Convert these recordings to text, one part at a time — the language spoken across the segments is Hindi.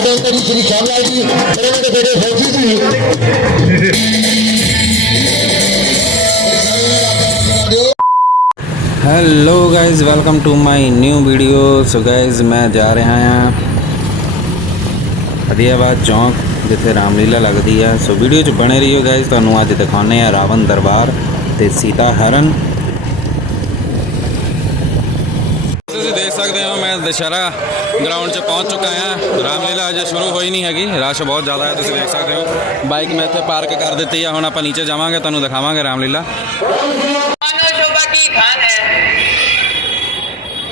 ਸਾਡੇ ਅੰਦਰ ਦੀ ਸ੍ਰੀ ਸ਼ਾਮਲਾਲ ਜੀ ਮੇਰੇ ਵੱਡੇ ਬੇਟੇ ਫੌਜੀ ਜੀ। Hello guys, welcome to my new video. So guys मैं जा रहा हाँ फतेहाबाद चौंक जिथे रामलीला लगती है। सो वीडियो च बने रहियो गाइज़, तुहानूं अज दिखाने रावण दरबार ते सीता हरण। तुसीं देख सकते हो मैं दशहरा ग्राउंड च पहुँच चुका हाँ। रामलीला अजे शुरू होई नहीं हैगी, रश बहुत ज़्यादा है। तुसीं देख सकते हो बाइक मैं इत्थे पार्क कर दी है। हुण आपां नीचे जावांगे, तुहानूं दिखावांगे रामलीला।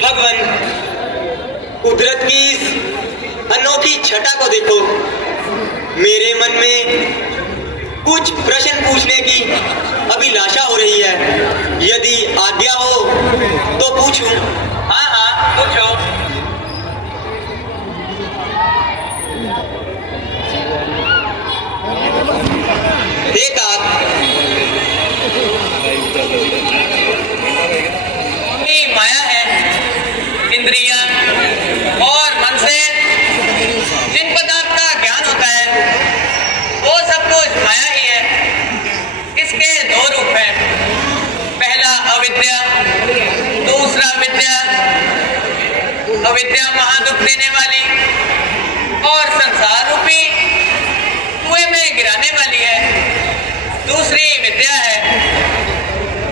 भगवान कुदरत की इस अनोखी छटा को देखो। मेरे मन में कुछ प्रश्न पूछने की अभिलाषा हो रही है। यदि आज्ञा हो तो पूछूं? हाँ हाँ पूछो। एक माया है, इंद्रियां और मन से जिन पदार्थ का ज्ञान होता है वो सब कुछ माया ही है। इसके दो रूप हैं, पहला अविद्या, दूसरा विद्या। अविद्या महादुख देने वाली और संसार रूपी कुएं में गिराने वाली है। दूसरी विद्या है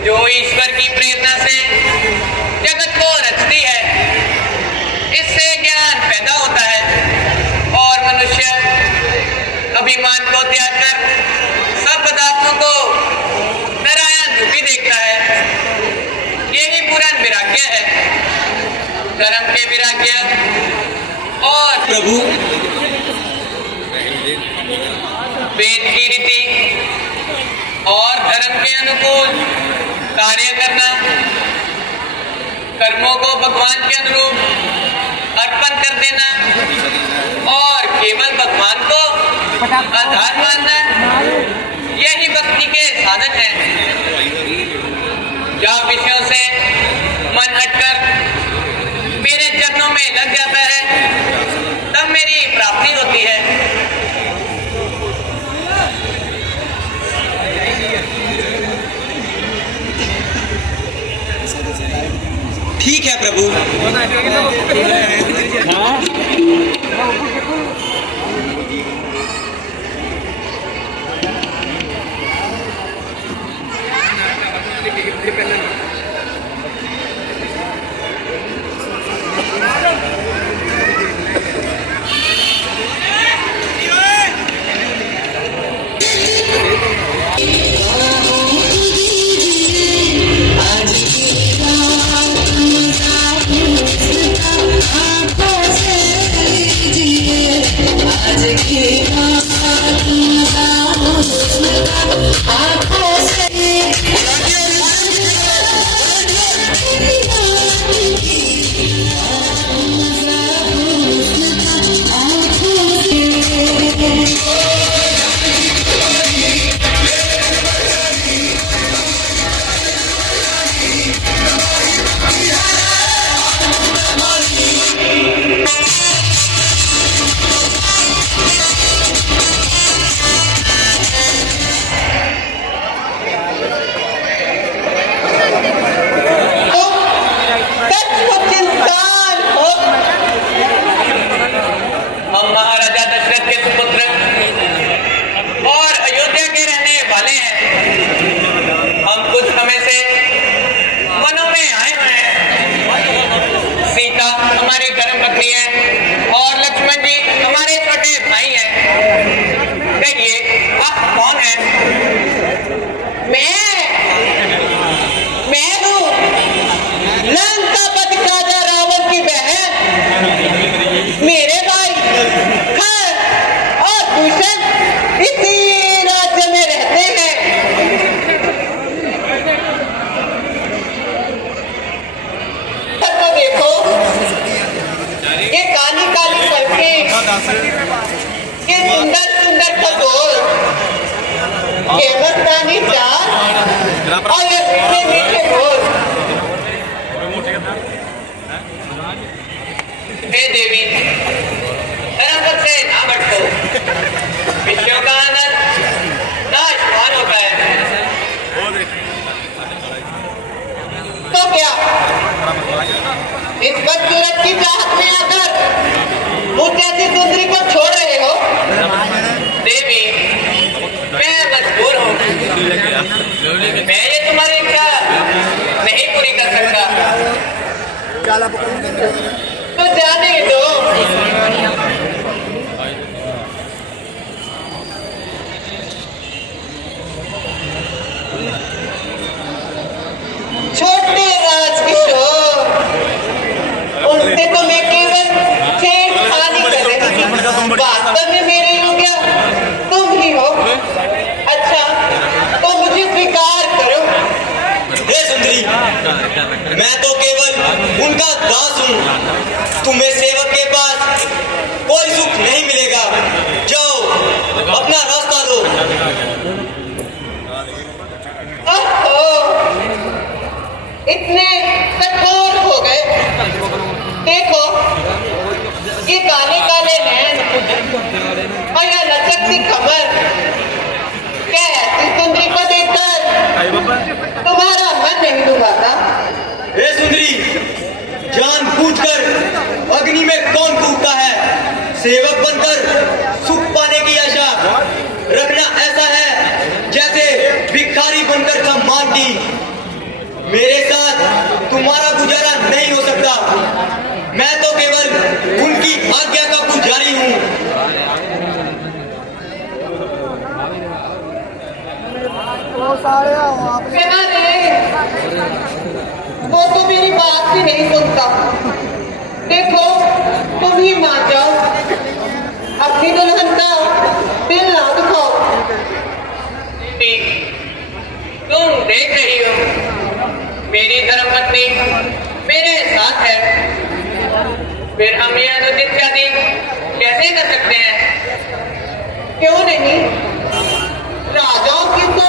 जो ईश्वर की प्रेरणा से जगत को रचती है। इससे ज्ञान पैदा होता है और मनुष्य अभिमान को त्याग कर सब पदार्थों को नारायण रूपी देखता है। यही पूर्ण वैराग्य है, धर्म के वैराग्य। और प्रभु वेद की रीति और धर्म के अनुकूल कार्य करना, कर्मों को भगवान के अनुरूप अर्पण कर देना और केवल भगवान को आधार मानना, यही भक्ति के साधन है। जब विषयों से मन हटकर मेरे चरणों में लग जाता है तब मेरी प्राप्ति होती है। ठीक है प्रभु। हाँ? ये सुंदर सुंदर खगोल, ये मस्तानी चार और ये मीठे मीठे बोल। हे देवी, धर्मपथ से इस बदसूरत की चाहत में आकर मुझ जैसी सुंदरी को छोड़ रहे हो? देवी, मैं मजबूर हूँ। मैं ये तुम्हारी इच्छा नहीं पूरी कर सकता। तो जाने दो। छोटे राजकिशोर, उनसे तो मैं केवल छेड़खानी कर रही थी। वास्तव में मेरे योग्य तुम ही हो। अच्छा, तो मुझे स्वीकार करो। हे सुंदरी, मैं तो केवल उनका दास हूँ। तुम्हें सेवक के पास कोई सुख नहीं मिलेगा। जाओ, अपना रास्ता लो। ओहो, इतने कठोर हो गए। देखो, ये काले काले नैन और यह लचकती कमर, क्या ऐसी सुंदरी को देखकर तुम्हारा मन नहीं डूबाता? हे सुंदरी, जानबूझकर अग्नि में कौन कूदता है? सेवक बनकर सुख पाने की आशा रखना ऐसा है जैसे भिखारी बनकर सम्मान की। मेरे साथ तुम्हारा गुजारा नहीं हो सकता। मैं तो केवल उनकी आज्ञा का पुजारी हूँ। अरे, वो तो मेरी बात भी नहीं सुनता। देखो, तुम ही मान जाओ, अपनी दुल्हन का दिल ना दुखाओ। तुम देख रही हो, मेरी धर्मपत्नी मेरे साथ है। फिर हम ये अनुचित शादी कैसे कर सकते हैं? क्यों नहीं? राजाओं की तो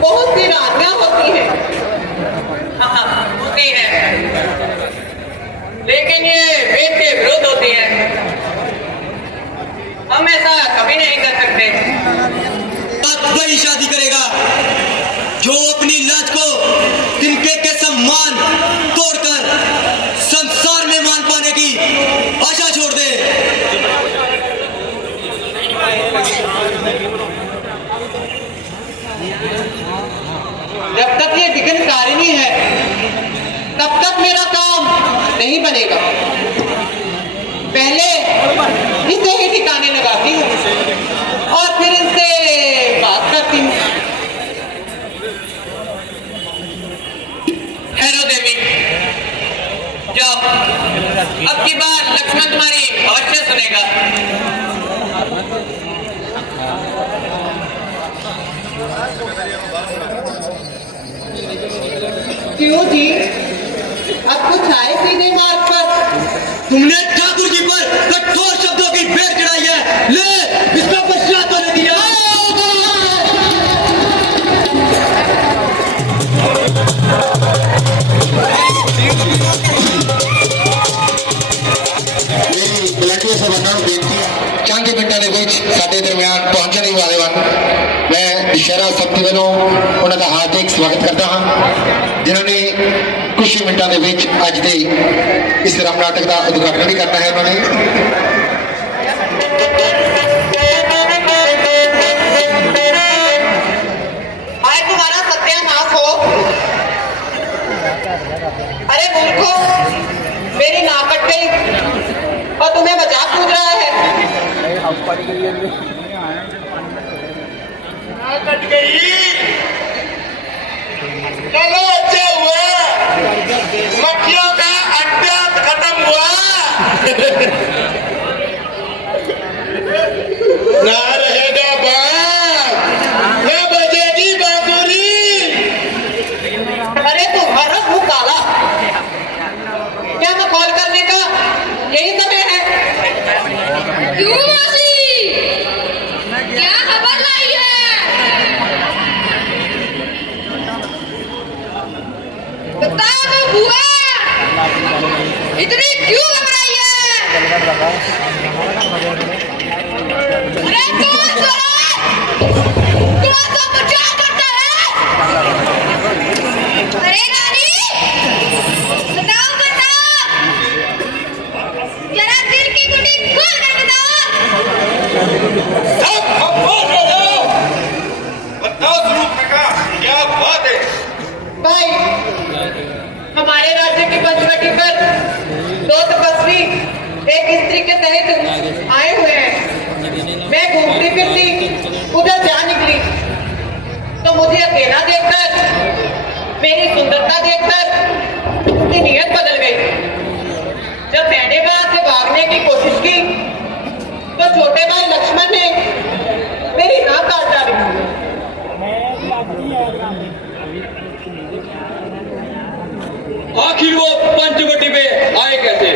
बहुत सी रानियां होती हैं। हाँ, होती हैं, लेकिन ये वेद के विरुद्ध होती हैं। हम ऐसा कभी नहीं कर सकते। वही शादी करेगा जो अपनी लाज को तिनके के सम्मान तोड़कर संसार में मान पाने की आशा छोड़ दे। जब तक ये विघ्नकारिणी है, तब तक मेरा काम नहीं बनेगा। पहले इसे ही ठिकाने लगाती हूँ और फिर इनसे बात करती हूँ। हैरो देवी, जाओ, अब की बार लक्ष्मण तुम्हारी अवश्य सुनेगा। क्यों जी, अब कुछ आए सीधे मार्ग पर? तुमने ठाकुर जी पर कठोर शब्दों की भेंट चढ़ाई है। ले, इसका पश्चात तो नहीं दिया। ਮੇਰੀ ਬਲੈਂਡੀਆਂ ਸਭਾਵਾਂ ਨੂੰ ਬੇਨਤੀ ਹੈ, ਚੰਦ ਮਿੰਟਾਂ ਦੇ ਵਿੱਚ ਸਾਡੇ ਦਰਮਿਆਨ ਪਹੁੰਚਣ ਹੀ ਵਾਲੇ ਹਨ। ਮੈਂ ਦੁਸ਼ਹਿਰਾ ਸਬਤੀ ਵੱਲੋਂ ਉਹਨਾਂ ਦਾ ਹਾਰਦਿਕ ਸਵਾਗਤ ਕਰਦਾ ਹਾਂ, ਜਿਨ੍ਹਾਂ ਨੇ ਕੁਝ ਹੀ ਮਿੰਟਾਂ ਦੇ ਵਿੱਚ ਅੱਜ ਦੇ ਇਸ ਰਾਮ ਨਾਟਕ ਦਾ ਉਦਘਾਟਨ ਵੀ ਕਰਨਾ ਹੈ। ਉਹਨਾਂ ਨੇ आए तुम्हारा सत्यानाश हो। अरे मूर्खो, मेरी नाक कट गई और तुम्हें मजाक पूछ रहा है। नाक कट गई, चलो अच्छा हुआ, मक्खियों का अड्डा खत्म हुआ। ना रहेगा बाप, ना बजेगी बांसुरी। अरे तुम्हारा मुंह काला, क्या मखौल करने का यही समय है? क्यों मौसी? क्या खबर लाई है? बताओ तो बुआ, इतनी क्यों घबराई है? अरे कौन सा बचाव करता है? अरे रानी, बताओ बताओ, मुझे अकेला देखकर, मेरी सुंदरता देखकर उसकी नीयत बदल गई। जब मैंने वहां से भागने की कोशिश की तो छोटे भाई लक्ष्मण ने मेरी नाक काट डाली। आखिर वो पंचवटी पे आए कैसे?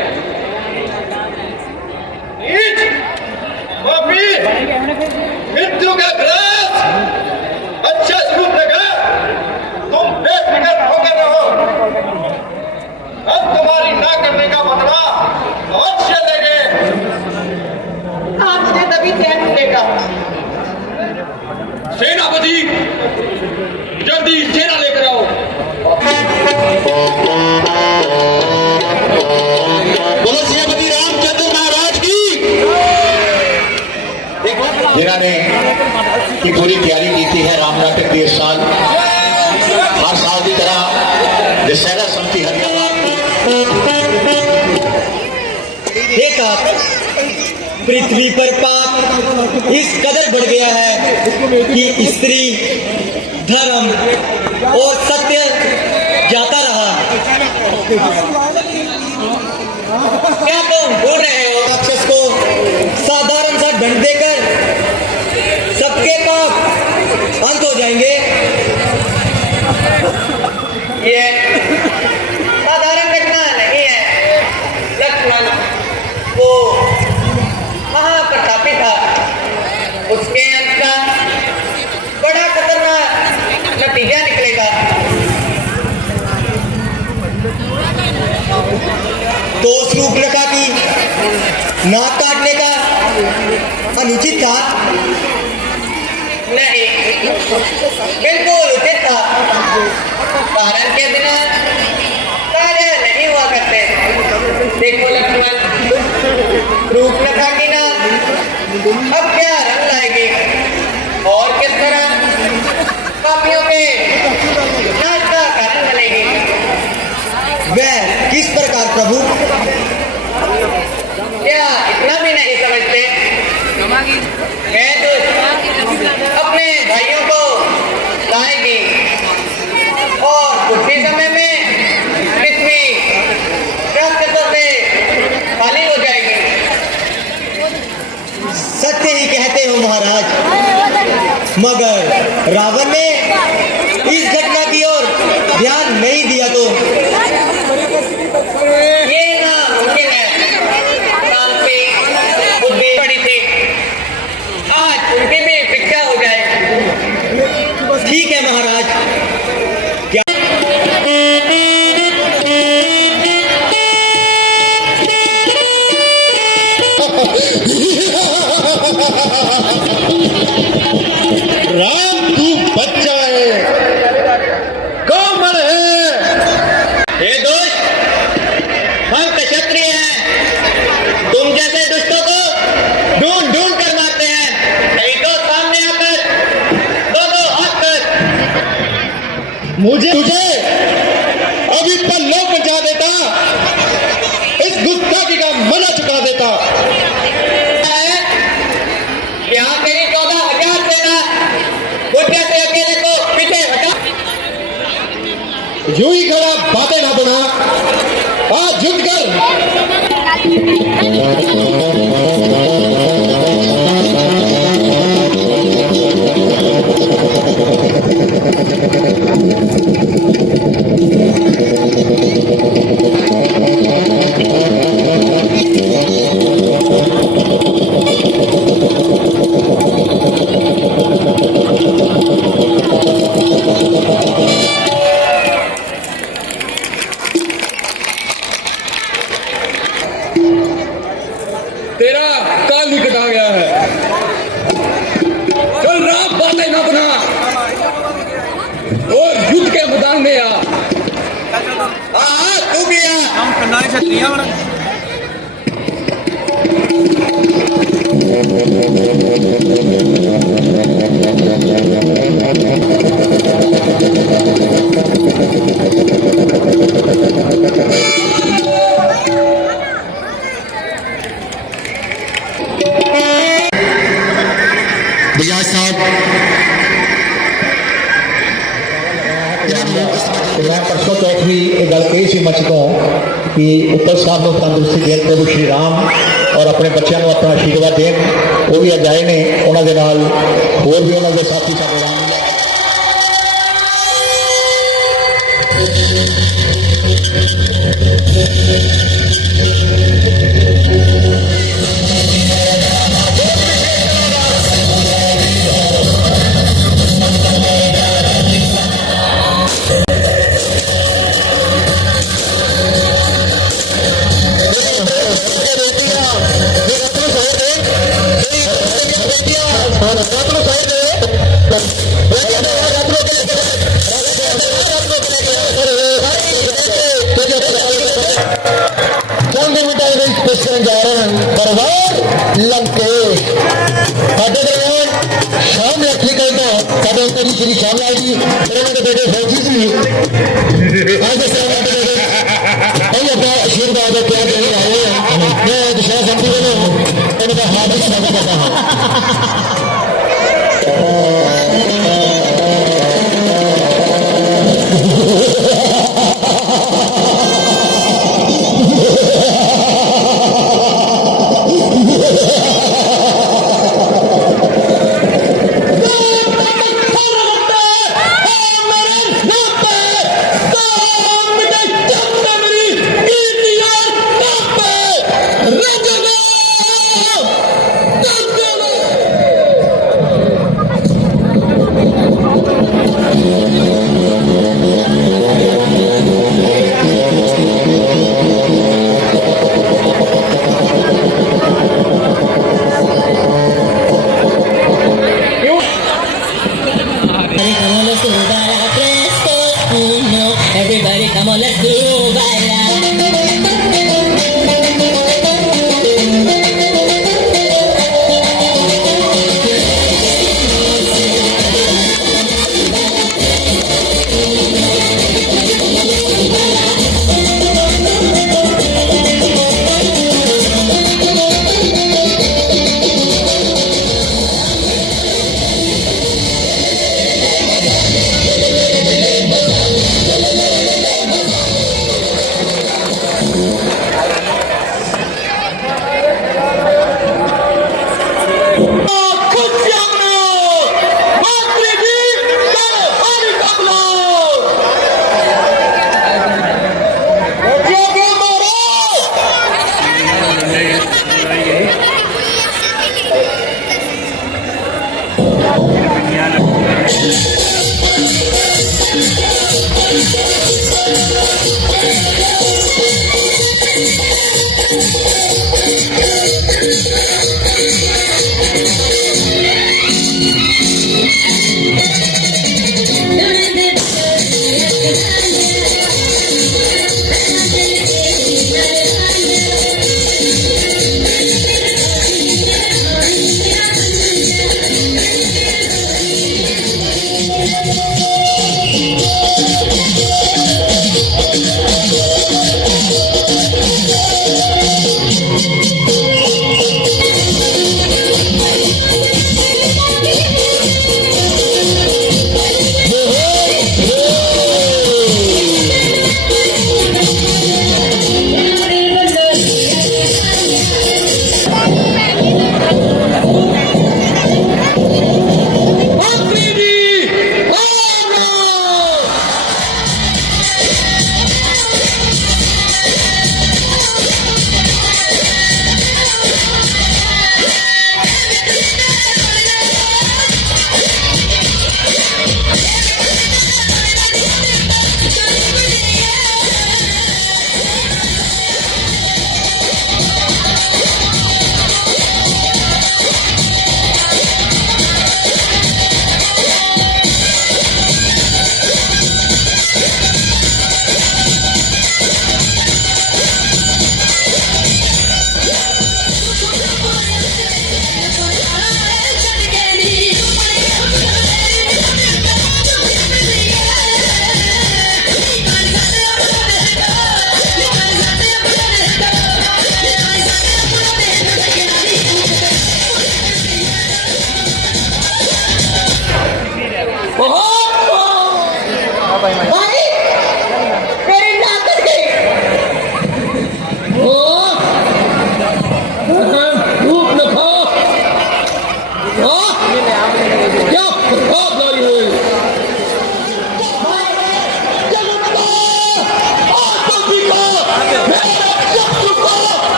मृत्यु का ग्रास अच्छा स्वरूप लगा, तुम बेफिक्र होकर रहो। अब तुम्हारी ना करने का बदला अवश्य लेंगे। हाँ, मुझे तभी चैन मिलेगा। सेनापति, जल्दी सेना लेकर आओ। बोलो सेनापति रामचंद्र महाराज की। जिन्होंने की पूरी तैयारी की थी है राम नाटक की इस साल, हर साल की तरह दशहरा समिति हरियाणा देखा पृथ्वी पर पाप इस कदर बढ़ गया है कि स्त्री, धर्म और सत्य जाता रहा। क्या तुम बोल रहे हो राक्षस को साधारण सा दंड देकर सबके पाप अंत हो जाएंगे? ये साधारण घटना नहीं है लक्ष्मण, वो महाप्रतापी था। उसके अंत का बड़ा खतरनाक नतीजा निकलेगा। तो सूर्पनखा की नाक काटने का अनुचित था? नहीं, बिल्कुल उचित था। कारण के बिना कार्य नहीं हुआ करते। देखो लक्ष्मण, सूर्पनखा की नाक अब क्या रंग लाएगी और किस तरह पापियों के नाच का कारण बनेगी? वह किस प्रकार प्रभु? क्या इतना भी नहीं समझते? मैं तो अपने भाइयों को लाएगी और कुछ ही समय में पृथ्वी राक्षसों से खाली हो जाएगी। सत्य ही कहते हो महाराज, मगर रावण ने इस घटना की ओर ध्यान नहीं दिया तो ये नामुमकिन है। शांति बुद्धि पड़ी थी, आज उनकी भी शिक्षा हो जाए। ठीक है महाराज। क्या राम तू बच्चा है, कोमल है। हे दोस्त, हम क्षत्रिय हैं। तुम जैसे दुष्टों को ढूंढ ढूंढ कर मारते हैं, नहीं तो सामने आकर दो हाथ कर मुझे तुझे अभी पल्लों बचा देता, इस गुस्ताखी का मना चुका देता। यहाँ मेरी 14,000 सेना बुद्ध से अकेले को पीछे हटा। यूं ही खड़ा बातें ना बना, आज जुट कर। तेरा काल निकट आ गया है। कल रात बातें न बना और युद्ध के मैदान में आ। तू भी आ। हम कंधारी क्षत्रिय बना बजाज साहब ਤੇ ਮੈਂ ਪਰਸੋਂ ਚੌਥ ਵੀ ਇਹ ਗੱਲ ਕਹੀ ਸੀ ਮੰਚ ਤੋਂ ਕਿ ਉੱਪਰ ਸਾਹਿਬ ਨੂੰ ਤੰਦਰੁਸਤੀ ਦੇਣ ਪ੍ਰਭੂ ਸ਼੍ਰੀ ਰਾਮ ਔਰ ਆਪਣੇ ਬੱਚਿਆਂ ਨੂੰ ਆਪਣਾ ਆਸ਼ੀਰਵਾਦ ਦੇਣ। ਉਹ ਵੀ ਅੱਜ ਆਏ ਨੇ, ਉਹਨਾਂ ਦੇ ਨਾਲ ਹੋਰ ਵੀ ਉਹਨਾਂ ਦੇ ਸਾਥੀ ਸਾਡੇ ਰਾਮ श्री श्याम लाल जी बेटे फौजी जी आज अपना आशीर्वाद प्यार देने आए हैं। मैं दशहरा समिति वालों उनका हार्दिक स्वागत करता हूँ। Everybody come on, let's do bailar.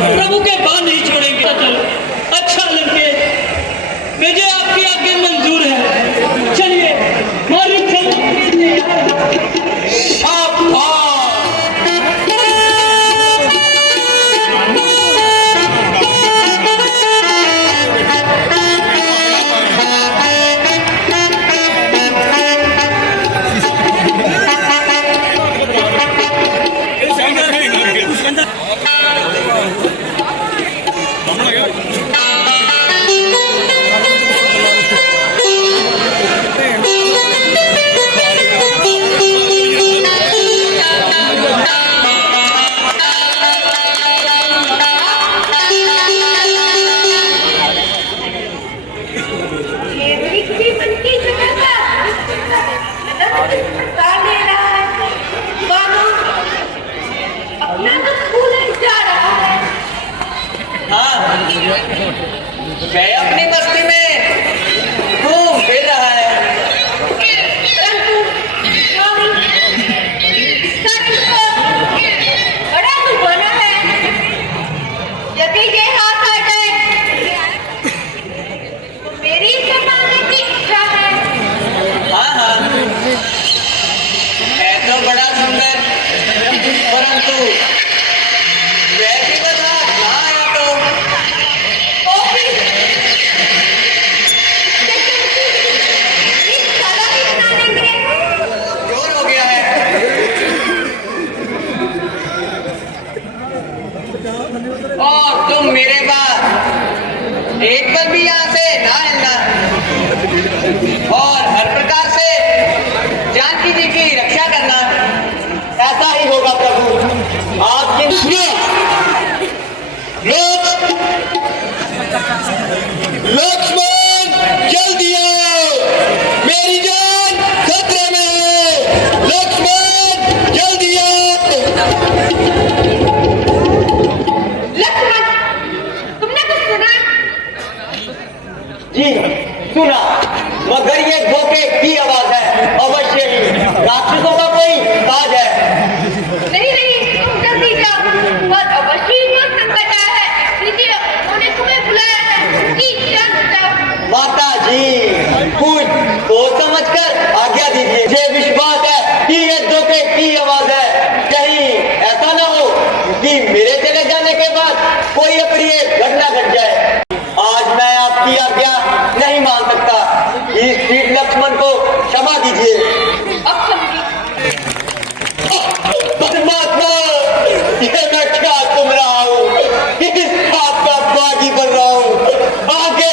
प्रभु के बाल नहीं छोड़ेंगे। चलो अच्छा लड़के, मुझे आपकी आज्ञा मंजूर है। चलिए हमारी मैं अपनी बस्ती में घूम फिर रहा है, परंतु सच को बड़ा दुर्भाग्य है। यदि ये हाथ हटे तो मेरी जमाने की इच्छा है। हाँ हाँ है तो बड़ा सुंदर, परंतु वैसी बता कहाँ आया तो जोर हो गया है। और तुम मेरे बाद एक बार भी यहाँ से ना हिलना, और हर प्रकार से जानकी जी की रक्षा करना। ऐसा ही होगा प्रभु। आपकी लक्ष्मण जल्दी आओ, मेरी जान खतरे में है। लक्ष्मण जल्दी आओ। लक्ष्मण, तुमने कुछ सुना? जी सुना, मगर ये धोखे की आवाज है। अवश्य ही राक्षसों का कोई बाज है। नहीं नहीं, तुम जल्दी जाओ और अवश्य ही वो संकट आया है, इसलिए उन्होंने तुम्हें बुलाया है कि जान बचाओ। माता जी कुछ सोच समझ कर आज्ञा दीजिए। मुझे विश्वास है कि ये धोखे की आवाज है। कहीं ऐसा ना हो कि मेरे चले जाने के बाद कोई अप्रिय घटना घट जाए। आज मैं आपकी आज्ञा नहीं मान सकता। इस वीर लक्ष्मण को क्षमा दीजिए। अब समझी। परमात्मा, ये मैं क्या सुन रहा हूँ? इस बात का बागी बन रहा हूँ। आगे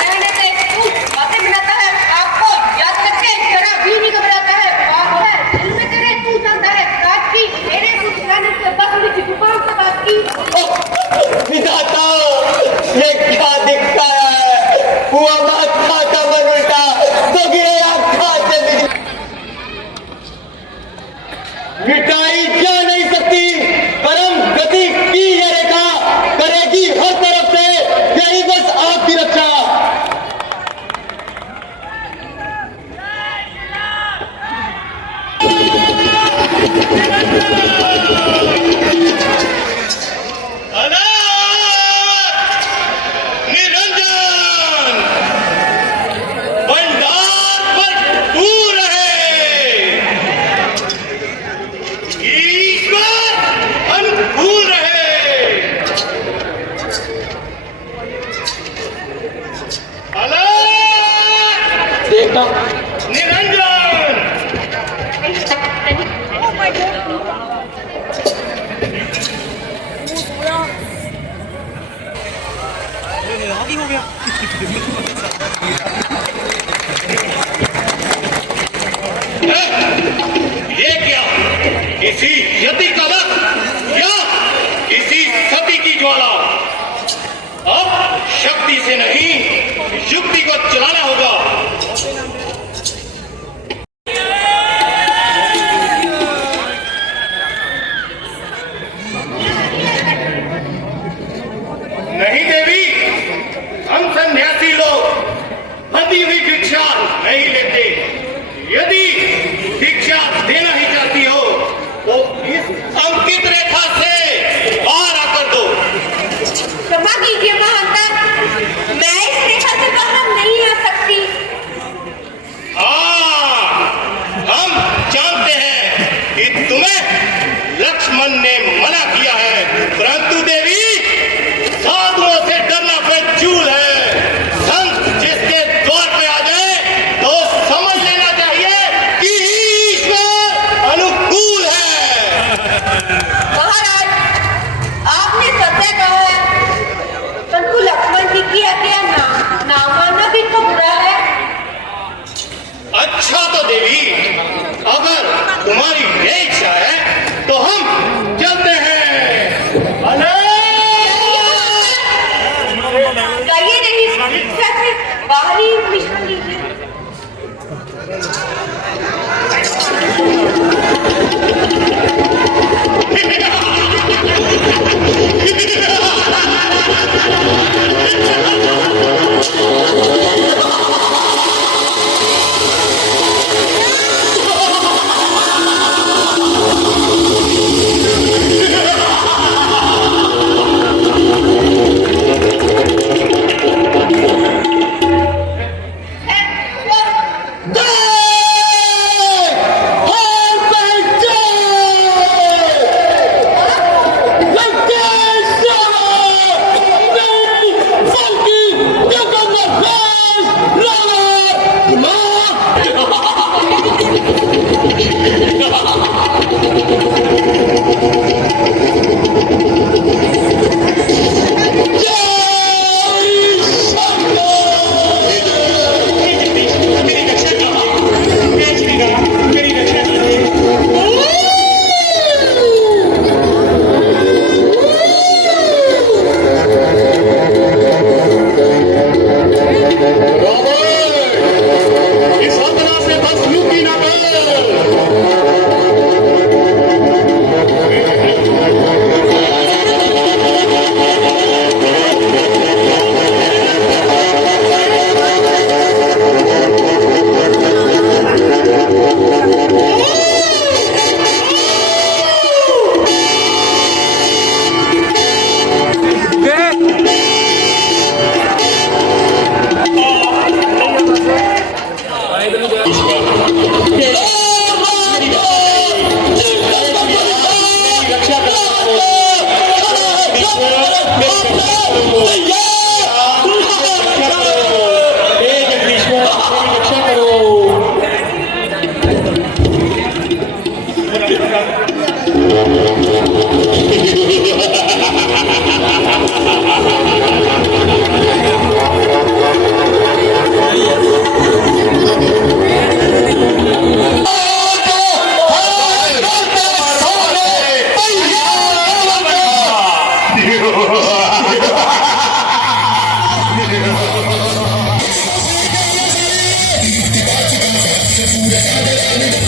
रहने से तू बातें बनाता है, आपको याद करके जरा भी नहीं घबराता है। बात है दिल में तेरे तू जानता है, बात की मेरे कुछ जाने से बस मुझे जुबान से बात की। विधाता, ये क्या दिखता है? हुआ माथा का मन उल्टा तो गिरे आँखों से। मिटाई जा नहीं सकती परम गति की ये रेखा, करेगी हर तरफ से यही बस आपकी रक्षा। निरंजन भंडार भरपूर है, ईश्वर अनुकूल है। देखा निरंजन ये क्या, किसी यति का वक्त या किसी सती की ज्वाला? अब शक्ति से नहीं, युक्ति को चलाना होगा। नहीं देवी, हम सन्यासी लोग बंधी हुई भिक्षा नहीं लेते। यदि भिक्षा देना ही चाहती हो तो इस अंकित रेखा से बाहर आकर दो। लक्ष्मण ने मना किया है, परंतु देवी साधुओं से डरना बेजूल है। संत जिसके द्वार पे आ जाए तो समझ लेना चाहिए कि ईश्वर अनुकूल है। महाराज, आपने सत्य कहा है, परंतु लक्ष्मण जी की आज्ञा ना मानना भी तो बुरा है। अच्छा तो देवी, अगर तुम्हारी ये इच्छा है तो हम चलते हैं। जाइए नहीं, इच्छा से बाहरी मिश्रण लीजिए। Thank you.